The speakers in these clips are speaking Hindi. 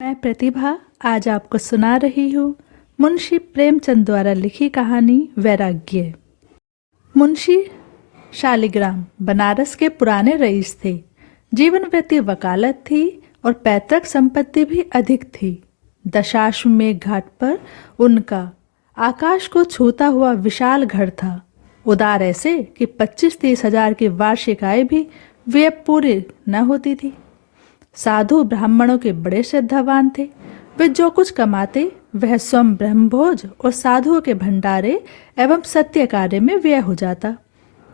मैं प्रतिभा आज आपको सुना रही हूँ मुंशी प्रेमचंद द्वारा लिखी कहानी वैराग्य। मुंशी शालिग्राम बनारस के पुराने रईस थे। जीवन वृत्ति वकालत थी और पैतृक संपत्ति भी अधिक थी। दशाश्वमेध घाट पर उनका आकाश को छूता हुआ विशाल घर था। उदार ऐसे कि 25-30 हजार की वार्षिक आय भी वे पूरी न होती थी। साधु ब्राह्मणों के बड़े श्रद्धावान थे। वे जो कुछ कमाते वह स्वयं ब्रह्मभोज और साधुओं के भंडारे एवं सत्य कार्य में व्यय हो जाता।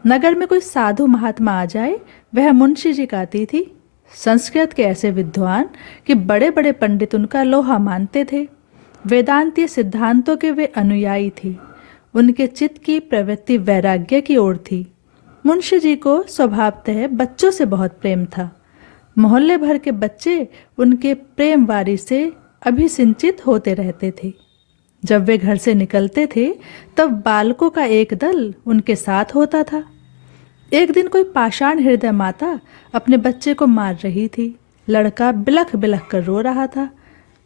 नगर में कोई साधु महात्मा आ जाए वह मुंशी जी कहती थी। संस्कृत के ऐसे विद्वान कि बड़े बड़े पंडित उनका लोहा मानते थे। वेदांतीय सिद्धांतों के वे अनुयायी थे। उनके चित्त की प्रवृत्ति वैराग्य की ओर थी। मुंशी जी को स्वभावतः बच्चों से बहुत प्रेम था। मोहल्ले भर के बच्चे उनके प्रेमवारी से अभिसिंचित होते रहते थे। जब वे घर से निकलते थे तब बालकों का एक दल उनके साथ होता था। एक दिन कोई पाषाण हृदय माता अपने बच्चे को मार रही थी। लड़का बिलख बिलख कर रो रहा था।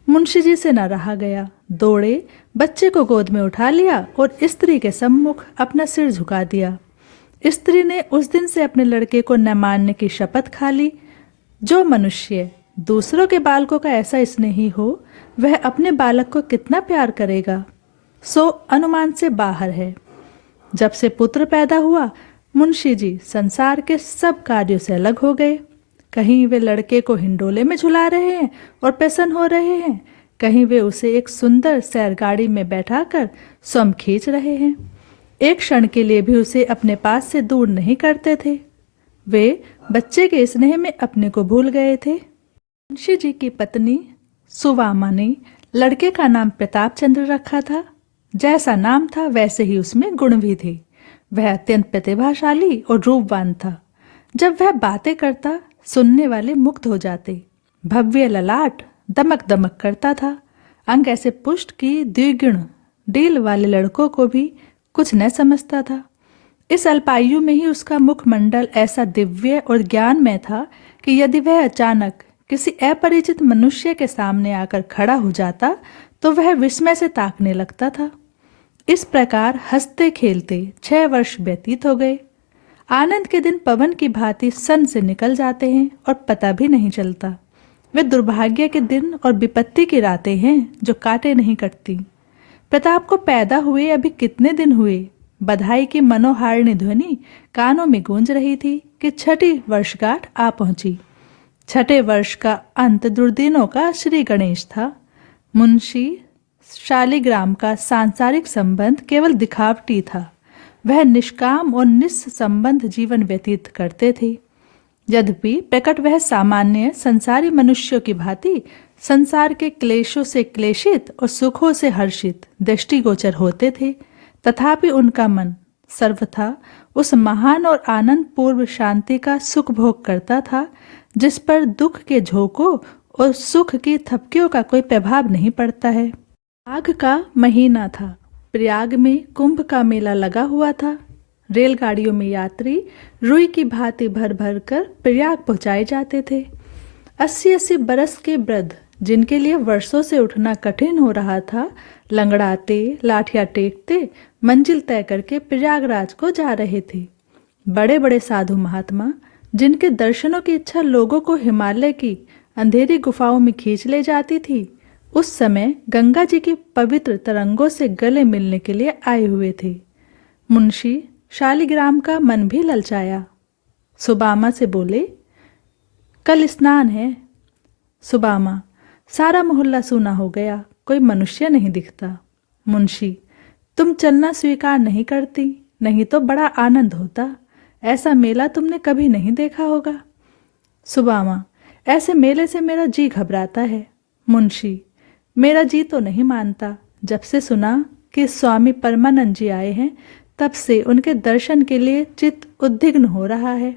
मुंशी जी से न रहा गया। दौड़े बच्चे को गोद में उठा लिया और स्त्री के सम्मुख अपना सिर झुका दिया। स्त्री ने उस दिन से अपने लड़के को न मारने की शपथ खा ली। जो मनुष्य दूसरों के बालकों का ऐसा स्नेही हो वह अपने बालक को कितना प्यार करेगा, सो अनुमान से बाहर है। जब से पुत्र पैदा हुआ मुंशी जी संसार के सब कार्यों से अलग हो गए। कहीं वे लड़के को हिंडोले में झुला रहे हैं और प्रसन्न हो रहे हैं, कहीं वे उसे एक सुंदर सैरगाड़ी में बैठाकर स्वयं खींच रहे हैं। एक क्षण के लिए भी उसे अपने पास से दूर नहीं करते थे। वे बच्चे के स्नेह में अपने को भूल गए थे। मुंशी जी की पत्नी सुवामा ने लड़के का नाम प्रताप चंद्र रखा था। जैसा नाम था वैसे ही उसमें गुण भी थे। वह अत्यंत प्रतिभाशाली और रूपवान था। जब वह बातें करता सुनने वाले मुग्ध हो जाते। भव्य ललाट दमक दमक करता था। अंग ऐसे पुष्ट की द्विगुण डील वाले लड़कों को भी कुछ न समझता था। इस अल्पायु में ही उसका मुखमंडल ऐसा दिव्य और ज्ञानमय था कि यदि वह अचानक किसी अपरिचित मनुष्य के सामने आकर खड़ा हो जाता तो वह विस्मय से ताकने लगता था। इस प्रकार हंसते खेलते 6 वर्ष व्यतीत हो गए। आनंद के दिन पवन की भांति सन से निकल जाते हैं और पता भी नहीं चलता। वे दुर्भाग्य के दिन और विपत्ति की रातें हैं जो काटे नहीं कटती। प्रताप को पैदा हुए अभी कितने दिन हुए। बधाई की मनोहारिणी ध्वनि कानों में गूंज रही थी कि 6ठी वर्षगांठ आ पहुंची। 6ठे वर्ष का अंत दुर्दिनों का श्री गणेश था। मुंशी शालिग्राम का सांसारिक संबंध केवल दिखावटी था। वह निष्काम और निस्संबंध जीवन व्यतीत करते थे। यद्यपि प्रकट वह सामान्य संसारी मनुष्यों की भांति संसार के क्लेशों से क्लेशित और सुखों से हर्षित दृष्टिगोचर होते थे, तथापि उनका मन सर्वथा उस महान और आनंद पूर्व शांति का सुख भोग करता था जिस पर दुख के झोंकों और सुख की थपकियों का कोई प्रभाव नहीं पड़ता है। माघ का महीना था। प्रयाग में कुंभ का मेला लगा हुआ था। रेलगाड़ियों में यात्री रुई की भांति भर भर कर प्रयाग पहुंचाए जाते थे। 80-80 बरस के वृद्ध जिनके लिए वर्षों से उठना कठिन हो रहा था, लंगड़ाते लाठियां टेकते मंजिल तय करके प्रयागराज को जा रहे थे। बड़े बड़े साधु महात्मा जिनके दर्शनों की इच्छा लोगों को हिमालय की अंधेरी गुफाओं में खींच ले जाती थी, उस समय गंगा जी की पवित्र तरंगों से गले मिलने के लिए आए हुए थे। मुंशी शालिग्राम का मन भी ललचाया। सुबामा से बोले, कल स्नान है। सुबामा, सारा मोहल्ला सूना हो गया, कोई मनुष्य नहीं दिखता। मुंशी, तुम चलना स्वीकार नहीं करती, नहीं तो बड़ा आनंद होता। ऐसा मेला तुमने कभी नहीं देखा होगा। सुबामा, ऐसे मेले से मेरा जी घबराता है। मुंशी, मेरा जी तो नहीं मानता। जब से सुना कि स्वामी परमानंद जी आए हैं तब से उनके दर्शन के लिए चित्त उद्विग्न हो रहा है।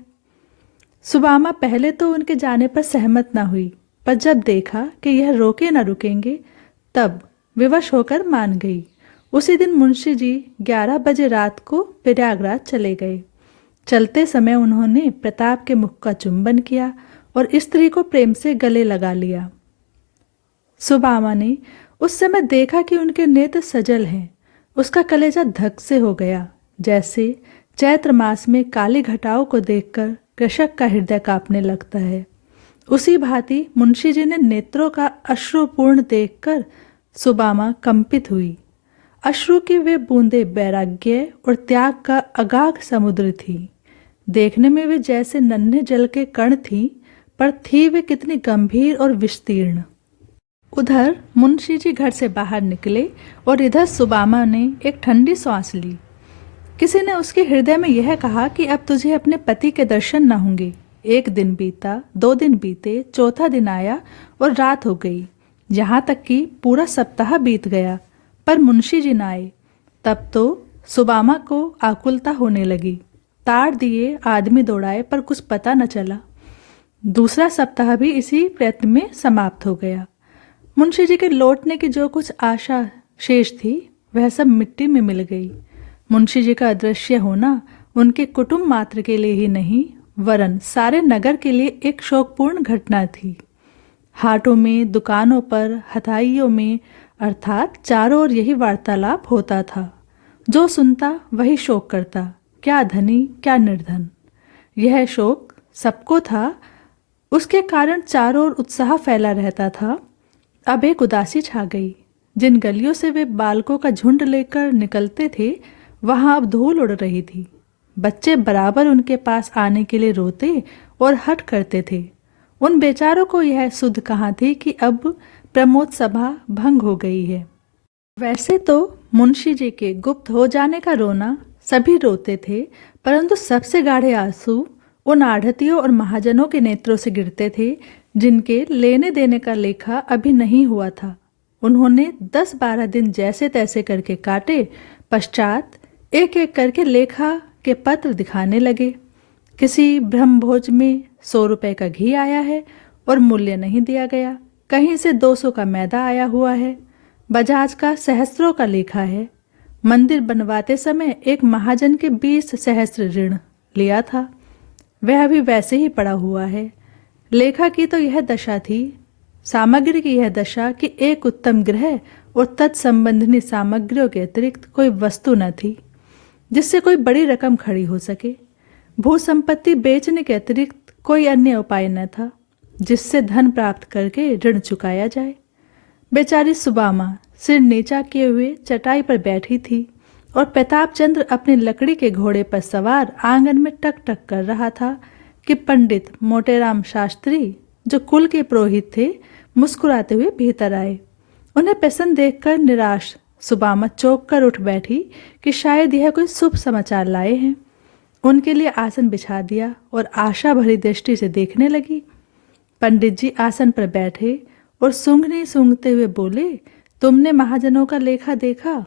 सुबामा पहले तो उनके जाने पर सहमत न हुई, पर जब देखा कि यह रोके न रुकेंगे तब विवश होकर मान गई। उसी दिन मुंशी जी 11 बजे रात को प्रयागराज चले गए। चलते समय उन्होंने प्रताप के मुख का चुंबन किया और स्त्री को प्रेम से गले लगा लिया। सुबामा ने उस समय देखा कि उनके नेत्र सजल हैं। उसका कलेजा धक से हो गया, जैसे चैत्र मास में काली घटाओं को देखकर कृषक का हृदय कांपने लगता है। उसी भांति मुंशी जी ने नेत्रों का अश्रुपूर्ण देखकर सुबामा कंपित हुई। अश्रु की वे बूंदें वैराग्य और त्याग का अगाध समुद्र थी। देखने में वे जैसे नन्हे जल के कण थीं, पर थी वे कितनी गंभीर और विस्तीर्ण। उधर मुंशी जी घर से बाहर निकले और इधर सुबामा ने एक ठंडी सांस ली। किसी ने उसके हृदय में यह कहा कि अब तुझे अपने पति के दर्शन न होंगे। एक दिन बीता, 2 दिन बीते, चौथा दिन आया और रात हो गई, यहाँ तक कि पूरा सप्ताह बीत गया, पर मुंशी जी न आए। तब तो सुबामा को आकुलता होने लगी। तार दिए, आदमी दौड़ाए, पर कुछ पता न चला। दूसरा सप्ताह भी इसी प्रयत्न में समाप्त हो गया। मुंशी जी के लौटने की जो कुछ आशा शेष थी, वह सब मिट्टी में मिल गई। मुंशी जी का अदृश्य होना उनके कुटुंब मात्र के लिए ही नहीं, वरन सारे नगर के लिए एक शोकपूर्ण घटना थी। हाटों में, दुकानों पर, हथाइयों में, अर्थात चारों ओर यही वार्तालाप होता था। जो सुनता वही शोक करता, क्या धनी क्या निर्धन। यह शोक सबको था, उसके कारण चारों ओर उत्साह फैला रहता था। अब एक उदासी छा गई। जिन गलियों से वे बालकों का झुंड लेकर निकलते थे, वहां अब धूल उड़ रही थी। बच्चे बराबर उनके पास आने के लिए रोते और हठ करते थे। उन बेचारों को यह सुध कहाँ थी कि अब प्रमोद सभा भंग हो गई है। वैसे तो मुंशी जी के गुप्त हो जाने का रोना सभी रोते थे, परंतु सबसे गाढ़े आंसू उन आढ़तियों और महाजनों के नेत्रों से गिरते थे जिनके लेने देने का लेखा अभी नहीं हुआ था। उन्होंने 10-12 दिन जैसे तैसे करके काटे, पश्चात एक एक करके लेखा के पत्र दिखाने लगे। किसी ब्रह्मभोज में 100 रुपये का घी आया है और मूल्य नहीं दिया गया। कहीं से 200 का मैदा आया हुआ है। बजाज का सहस्त्रों का लेखा है। मंदिर बनवाते समय एक महाजन के 20 सहस्त्र ऋण लिया था, वह अभी वैसे ही पड़ा हुआ है। लेखा की तो यह दशा थी, सामग्री की यह दशा कि एक उत्तम गृह और तत्संबंधी सामग्रियों के अतिरिक्त कोई वस्तु न थी जिससे कोई बड़ी रकम खड़ी हो सके। भू संपत्ति बेचने के अतिरिक्त कोई अन्य उपाय न था जिससे धन प्राप्त करके ऋण चुकाया जाए। बेचारी सुबामा सिर नीचा किए हुए चटाई पर बैठी थी और प्रताप चंद्र अपनी लकड़ी के घोड़े पर सवार आंगन में टक टक कर रहा था कि पंडित मोटेराम शास्त्री, जो कुल के पुरोहित थे, मुस्कुराते हुए भीतर आए। उन्हें प्रसन्न देखकर निराश सुबामा चौंक कर उठ बैठी कि शायद यह कोई शुभ समाचार लाए हैं। उनके लिए आसन बिछा दिया और आशा भरी दृष्टि से देखने लगी। पंडित जी आसन पर बैठे और सूंघने सूंघते हुए बोले, तुमने महाजनों का लेखा देखा?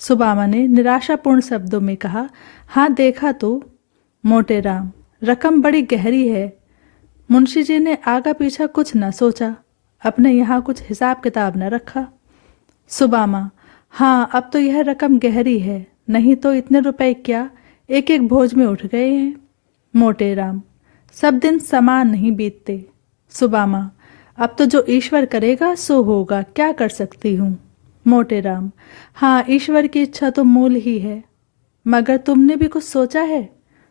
सुबामा ने निराशापूर्ण शब्दों में कहा, हाँ देखा तो। मोटेराम, रकम बड़ी गहरी है। मुंशी जी ने आगा पीछा कुछ न सोचा, अपने यहाँ कुछ हिसाब किताब न रखा। सुबामा, हाँ अब तो यह रकम गहरी है, नहीं तो इतने रुपए क्या एक एक भोज में उठ गए हैं। मोटेराम, सब दिन समान नहीं बीतते। सुबामा, अब तो जो ईश्वर करेगा सो होगा, क्या कर सकती हूँ। मोटेराम, हाँ ईश्वर की इच्छा तो मूल ही है, मगर तुमने भी कुछ सोचा है?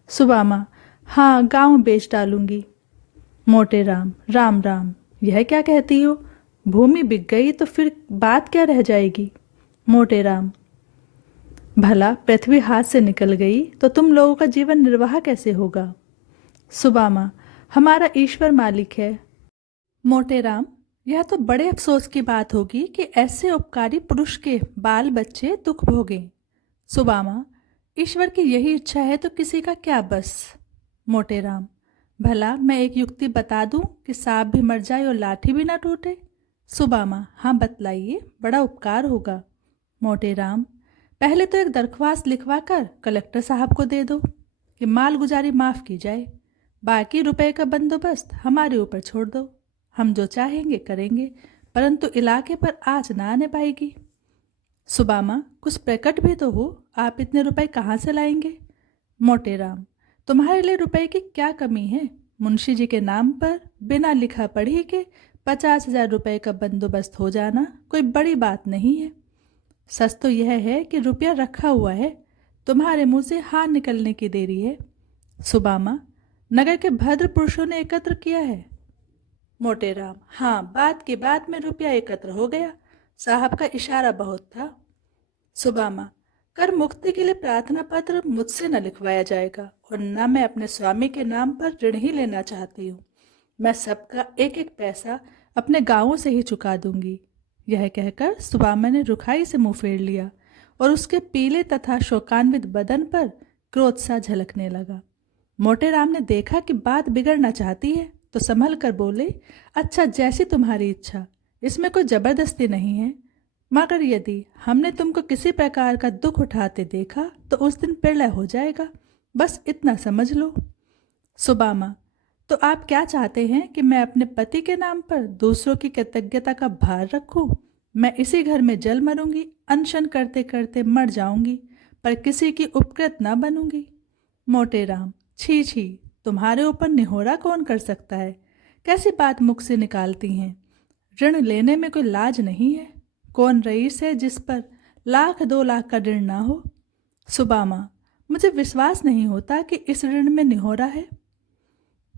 सुबामा, हाँ गांव बेच डालूंगी। मोटेराम, राम राम, यह क्या कहती हो? भूमि बिक गई तो फिर बात क्या रह जाएगी? मोटेराम, भला पृथ्वी हाथ से निकल गई तो तुम लोगों का जीवन निर्वाह कैसे होगा? सुबामा, हमारा ईश्वर मालिक है। मोटेराम, यह तो बड़े अफसोस की बात होगी कि ऐसे उपकारी पुरुष के बाल बच्चे दुख भोगें। सुबामा, ईश्वर की यही इच्छा है तो किसी का क्या बस। मोटेराम, भला मैं एक युक्ति बता दूं कि सांप भी मर जाए और लाठी भी ना टूटे? सुबामा, हाँ बतलाइए, बड़ा उपकार होगा। मोटेराम, पहले तो एक दरख्वास्त लिखवा कर कलेक्टर साहब को दे दो कि मालगुजारी माफ़ की जाए, बाकी रुपए का बंदोबस्त हमारे ऊपर छोड़ दो, हम जो चाहेंगे करेंगे, परंतु इलाके पर आँच ना आने पाएगी। सुबामा, कुछ प्रकट भी तो हो, आप इतने रुपए कहाँ से लाएंगे? मोटेराम, तुम्हारे लिए रुपए की क्या कमी है? मुंशी जी के नाम पर बिना लिखा पढ़ी के 50,000 रुपये का बंदोबस्त हो जाना कोई बड़ी बात नहीं है। सच तो यह है कि रुपया रखा हुआ है, तुम्हारे मुंह से हाँ निकलने की देरी है। सुबामा, नगर के भद्र पुरुषों ने एकत्र किया है। मोटेराम, हाँ, बात की बात में रुपया एकत्र हो गया। साहब का इशारा बहुत था। सुबामा, कर मुक्ति के लिए प्रार्थना पत्र मुझसे न लिखवाया जाएगा और न मैं अपने स्वामी के नाम पर ऋण ही लेना चाहती हूँ। मैं सबका एक एक पैसा अपने गांवों से ही चुका दूंगी। यह कहकर सुबामा ने रुखाई से मुंह फेर लिया और उसके पीले तथा शोकान्वित बदन पर क्रोध सा झलकने लगा। मोटेराम ने देखा कि बात बिगड़ना चाहती है तो संभल कर बोले, अच्छा, जैसी तुम्हारी इच्छा, इसमें कोई जबरदस्ती नहीं है, मगर यदि हमने तुमको किसी प्रकार का दुख उठाते देखा तो उस दिन प्रलय हो जाएगा, बस इतना समझ लो। सुबामा, तो आप क्या चाहते हैं कि मैं अपने पति के नाम पर दूसरों की कृतज्ञता का भार रखूं? मैं इसी घर में जल मरूंगी, अनशन करते करते मर जाऊंगी, पर किसी की उपकृत ना बनूंगी। मोटेराम, छी छी, तुम्हारे ऊपर निहोरा कौन कर सकता है? कैसी बात मुख से निकालती हैं? ऋण लेने में कोई लाज नहीं है। कौन रईस है जिस पर 1,00,000-2,00,000 का ऋण ना हो? सुबामा, मुझे विश्वास नहीं होता कि इस ऋण में निहोरा है।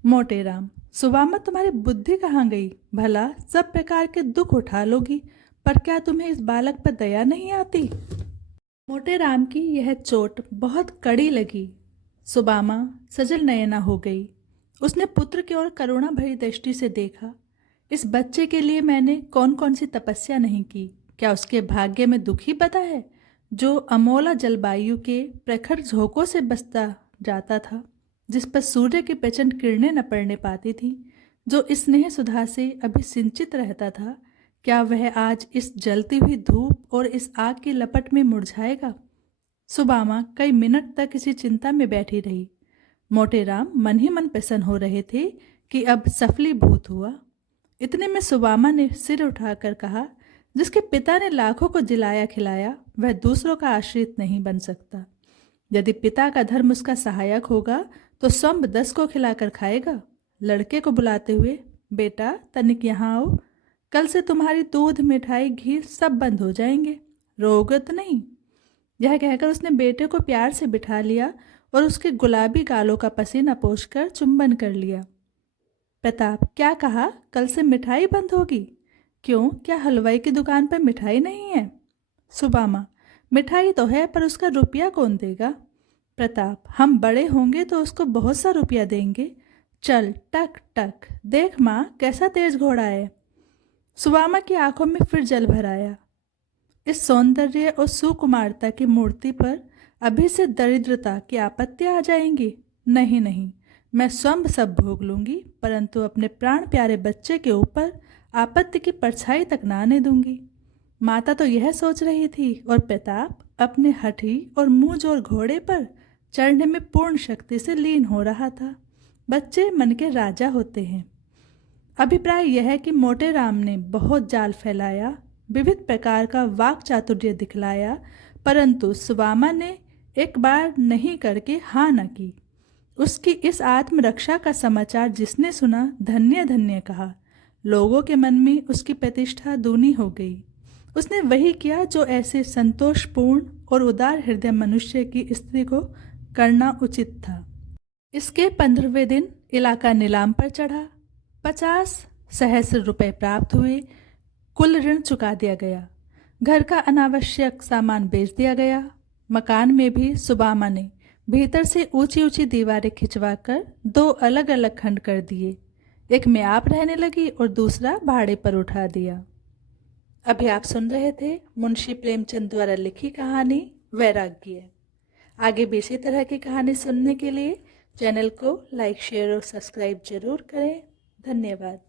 मोटेराम, सुबामा, तुम्हारी बुद्धि कहाँ गई? भला सब प्रकार के दुख उठा लोगी, पर क्या तुम्हें इस बालक पर दया नहीं आती? मोटेराम की यह चोट बहुत कड़ी लगी। सुबामा सजल नयना हो गई। उसने पुत्र की ओर करुणा भरी दृष्टि से देखा। इस बच्चे के लिए मैंने कौन कौन सी तपस्या नहीं की, क्या उसके भाग्य में दुख ही बता है जो अमोला जलवायु के प्रखर झोंकों से बसता जाता था, जिस पर सूर्य की प्रचंड किरणें न पड़ने पाती थी, जो स्नेह सुधा से अभी सिंचित रहता था, क्या वह आज इस जलती हुई धूप और इस आग की लपट में मुरझाएगा? सुबामा कई मिनट तक इसी चिंता में बैठी रही। मोटेराम मन ही मन प्रसन्न हो रहे थे कि अब सफलीभूत हुआ। इतने में सुबामा ने सिर उठाकर कहा, जिसके पिता ने लाखों को जिलाया खिलाया वह दूसरों का आश्रित नहीं बन सकता। यदि पिता का धर्म उसका सहायक होगा तो स्वयं 10 को खिलाकर खाएगा। लड़के को बुलाते हुए, बेटा तनिक यहाँ आओ, कल से तुम्हारी दूध मिठाई घी सब बंद हो जाएंगे, रोगे तो नहीं? यह कहकर उसने बेटे को प्यार से बिठा लिया और उसके गुलाबी गालों का पसीना पोंछकर चुंबन कर लिया। प्रताप, क्या कहा? कल से मिठाई बंद होगी? क्यों, क्या हलवाई की दुकान पर मिठाई नहीं है? सुबामा, मिठाई तो है, पर उसका रुपया कौन देगा? प्रताप, हम बड़े होंगे तो उसको बहुत सा रुपया देंगे। चल, टक टक, देख माँ कैसा तेज घोड़ा है। सुबामा की आंखों में फिर जल भर आया। इस सौंदर्य और सुकुमारता की मूर्ति पर अभी से दरिद्रता की आपत्तियां आ जाएंगी। नहीं नहीं, मैं स्वयं सब भोग लूंगी, परंतु अपने प्राण प्यारे बच्चे के ऊपर आपत्ति की परछाई तक ना आने दूंगी। माता तो यह सोच रही थी और प्रताप अपने हठी और मुंह जोर घोड़े पर चढ़ने में पूर्ण शक्ति से लीन हो रहा था। बच्चे मन के राजा होते हैं। अभिप्राय यह है कि मोटेराम ने बहुत जाल फैलाया, विविध प्रकार का वाक चातुर्य दिखलाया, परंतु सुबामा ने एक बार नहीं करके हाँ न की। उसकी इस आत्मरक्षा का समाचार जिसने सुना, धन्य धन्य कहा। लोगों के मन में उसकी प्रतिष्ठा दूनी हो गई। उसने वही किया जो ऐसे संतोषपूर्ण और उदार हृदय मनुष्य की स्त्री को करना उचित था। इसके 15वें दिन इलाका नीलाम पर चढ़ा। 50 सहस्र रुपये प्राप्त हुए। कुल ऋण चुका दिया गया। घर का अनावश्यक सामान बेच दिया गया। मकान में भी सुबामा ने भीतर से ऊंची ऊंची दीवारें खिंचवाकर 2 अलग अलग खंड कर दिए। एक में आप रहने लगी और दूसरा भाड़े पर उठा दिया। अभी आप सुन रहे थे मुंशी प्रेमचंद द्वारा लिखी कहानी वैराग्य। आगे भी इसी तरह की कहानी सुनने के लिए चैनल को लाइक, शेयर और सब्सक्राइब जरूर करें। धन्यवाद।